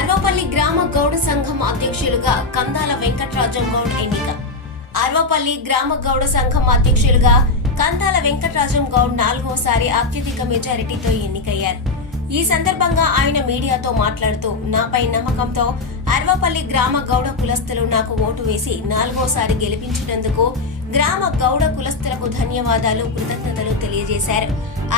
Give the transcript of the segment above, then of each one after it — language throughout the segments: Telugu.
అర్వపల్లి గ్రామ గౌడ సంఘం అధ్యక్షులుగా కందాల వెంకట్రాజం గౌడ్ ఎన్నిక. అర్వపల్లి గ్రామ గౌడ సంఘం అధ్యక్షులుగా కందాల వెంకట్రాజం గౌడ్ 4వసారి అత్యధిక మెజారిటీతో ఎన్నికయ్యారు. ఈ సందర్భంగా ఆయన మీడియాతో మాట్లాడుతూ, నాపై నమ్మకంతో అర్వపల్లి గ్రామ గౌడ కులస్తులు నాకు ఓటు వేసి 4వసారి గెలిపించినందుకు గ్రామ గౌడ కులస్తులకు ధన్యవాదాలు, కృతజ్ఞతలు తెలియజేశారు.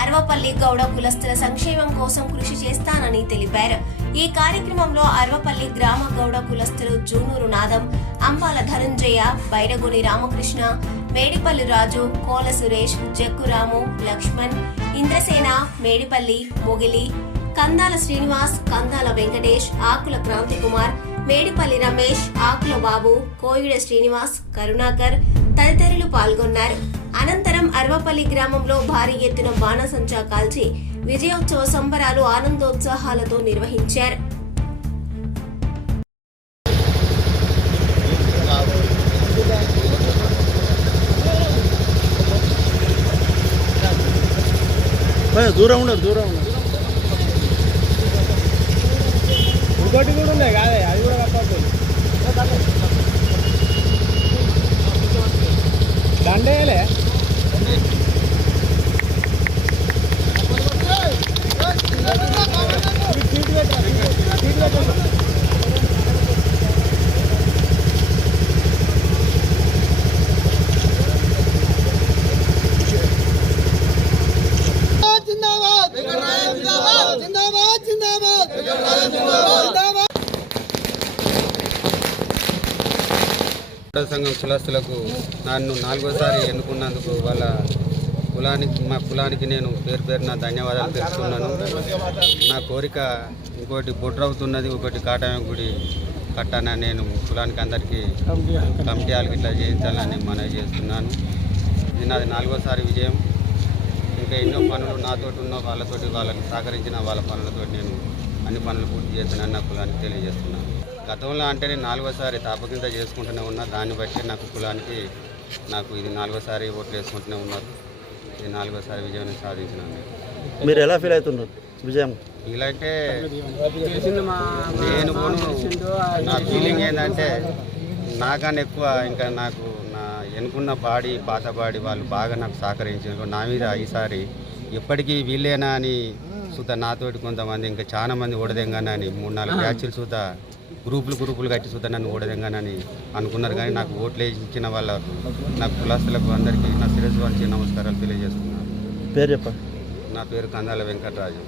అర్వపల్లి గౌడ కులస్తుల సంక్షేమం కోసం కృషి చేస్తానని తెలిపారు. ఈ కార్యక్రమంలో అర్వపల్లి గ్రామ గౌడ కులస్తులు జూనూరు నాదం, అంబాల ధనంజయ, బైరగొని రామకృష్ణ, మేడిపల్లి రాజు, కోల సురేష్, జక్కురాము, లక్ష్మణ్, ఇంద్రసేన, మేడిపల్లి, మొగిలి, కందాల శ్రీనివాస్, కందాల వెంకటేష్, ఆకుల క్రాంతి కుమార్, మేడిపల్లి రమేష్, ఆకుల బాబు, కోయిడ శ్రీనివాస్, కరుణాకర్ తదితరులు పాల్గొన్నారు. అనంతరం అర్వపల్లి గ్రామంలో భారీ ఎత్తున బాణసంచా కాల్చి విజయోత్సవ సంబరాలు ఆనందోత్సాహాలతో నిర్వహించారు. దూరం ఉండదు ఇంకోటి కూడా ఉన్నాయి కాదే, అది కూడా కప్పకపోయి దండేలే సంఘం కులస్తులకు నన్ను 4వసారి ఎన్నుకున్నందుకు మా కులానికి నేను పేరు నా ధన్యవాదాలు తెలుపుతున్నాను. నా కోరిక ఇంకోటి బొడ్రవుతున్నది, ఒకటి కాటాయ గుడి కట్టానని నేను కులానికి అందరికీ కమిటీ వాళ్ళకి ఇట్లా చేయించాలని మనవి చేస్తున్నాను. ఇది నాది 4వసారి విజయం. ఇంకా ఎన్నో పనులు నాతోటి ఉన్న వాళ్ళకి సహకరించిన వాళ్ళ పనులతో నేను అన్ని పనులు పూర్తి చేస్తానని నా కులానికి తెలియజేస్తున్నాను. గతంలో అంటే నేను 4వసారి తాపకింత చేసుకుంటూనే ఉన్నా. దాన్ని బట్టి నాకు కులానికి ఇది 4వసారి ఓట్లు వేసుకుంటూనే ఉన్నారు. ఇది 4వసారి విజయాన్ని సాధించినాను. మీరు ఎలా ఫీల్ అవుతున్నారు విజయం? ఇలా అంటే నేను నా ఫీలింగ్ ఏంటంటే నాకన్నా ఎక్కువ ఇంకా నాకు నా ఎన్నుకున్న పాత బాడీ వాళ్ళు బాగా నాకు సహకరించారు. నా మీద ఈసారి ఎప్పటికీ వీళ్ళేనా అని సుత నాతోటి కొంతమంది ఇంకా చాలా మంది ఓడదెంగానని 3-4 బ్యాచ్లు సుత గ్రూపులు కట్టి సుత నన్ను ఓడదెంగానని అనుకున్నారు. కానీ నాకు ఓట్లు ఇచ్చిన వాళ్ళకు, నాకు కులస్తులకు అందరికీ నా శిరస్సు వంచి నమస్కారాలు తెలియజేస్తున్నాను. పేరు చెప్పండి. నా పేరు కందాల వెంకట్రాజు.